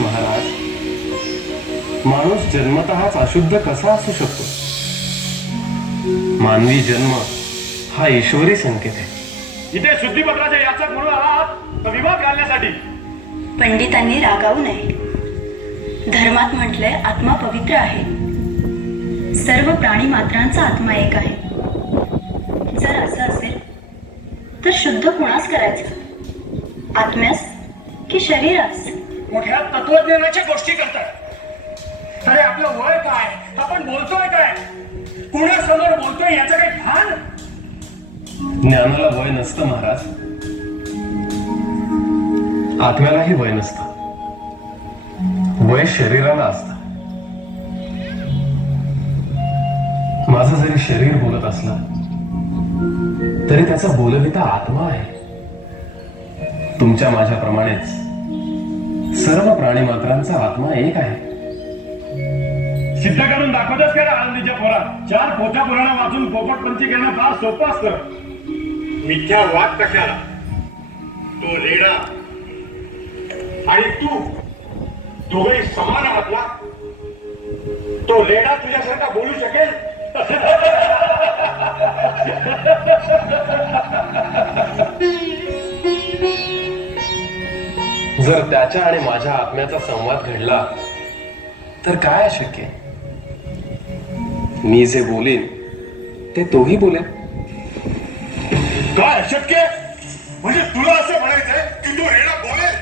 महाराज, माणूस जन्मतःच अशुद्ध कसा असू शकतो? मानवी जन्म हा ईश्वरी संकेत आहे. इथे शुद्धीपत्राचे याचक म्हणून आहात तर विवाद घालण्यासाठी? पंडितांनी रागावू नये. धर्मात म्हटलंय आत्मा पवित्र आहे. सर्व प्राणी मात्रांचा आत्मा एक आहे. जर असं असेल तर शुद्ध कुणास करायचं? आत्म्यास की शरीरास? मोठ्या तत्वज्ञानाच्या गोष्टी करतात. अरे आपलं वय काय, आपण बोलतोय काय, कुणासमोर बोलतोय याचं काही भान? ज्ञानाला वय नसतं महाराज, आत्म्यालाही वय नसतं. वय शरीराला असतं. माझं जरी शरीर बोलत असलं तरी त्याचा बोलविता आत्मा आहे. तुमच्या माझ्याप्रमाणेच सर्व प्राणी मात्रांचा आत्मा एक आहे. सिद्ध करून दाखवतच करा आनंदीच्या पोरात. 4 पोथ्या पुराण वाचून पोपटपंची करणं फार सोपं असतं. मिथ्या वाद कशाला? तो रेडा आणि तू दोघे समान आहात ना? तो लेडा तुझ्यासारखा बोलू शकेल? जर त्याच्या आणि माझ्या आत्म्याचा संवाद घडला तर काय अशक्य? मी जे बोलेन ते तोही बोलेन. काय अशक्य? म्हणजे तुला असं म्हणायचंय की तू रेडा बोलेल?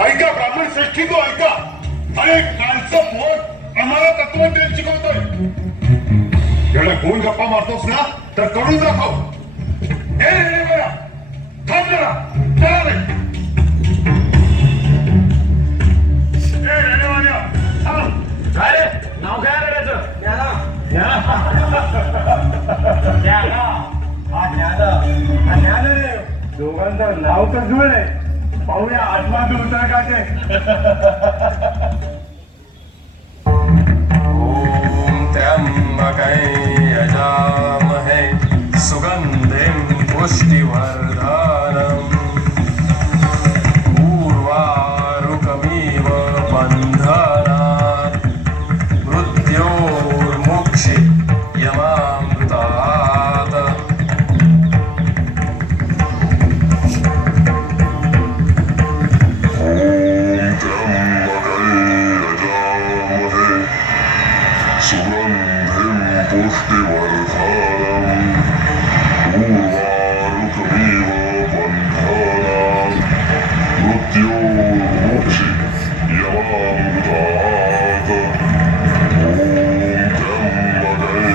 ऐका ब्राह्मण श्रेष्ठी, तो ऐका. अरे कालचं पोट आम्हाला तत्वज्ञान शिकवतोय. एवढा कोण गप्पा मारतोस ना तर करून दाखव. हे रे बघा, थांब जरा, चला रे. ए रेडेवाल्या, थांब. काय रे, नाव काय रेड्याचं? ज्ञान रे. दोघांचं नाव तर जुळ आहे. पाहूया आत्मा जुळतोय का ते. ओम त्र्यंबकै यजामहे सुगंधिं पुष्टिवर्धनम् उर्वारुकमिव बन्धनात् मृत्योर्मुक्षि यमामृतात्. सुगंधिं पुष्टिवर्धनम् उर्वारुकमिव बन्धनात् मृत्योर्मुक्षि यमामृतात्. ॐ त्र्यंबकै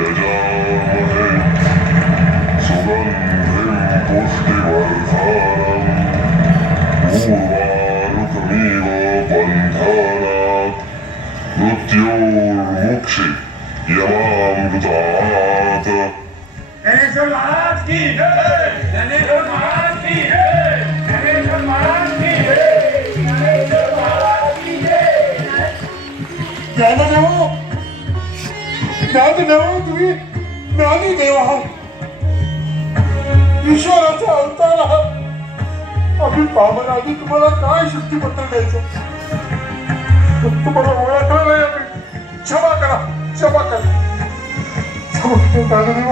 यजामहे सुगंधिं पुष्टिवर्धनम् उर्वारुकमिव बन्धनात् मृत्योर्मुक्षि यमामृतात्. ज्ञानेश्वर महाराज की जय. ज्ञानेश्वर महाराज की जय. ज्ञानेश्वर महाराज की जय. ज्ञानेश्वर महाराज की जय. ज्ञानदेव, तुम्ही ज्ञानीदेव आहात. ईश्वराचा अवतार आहात. आम्ही पामरांनी तुम्हाला काय शुद्धीपत्र द्यायचं? तुम्हाला ओळखलं नाही आम्ही. क्षमा करा. ज्ञानदेव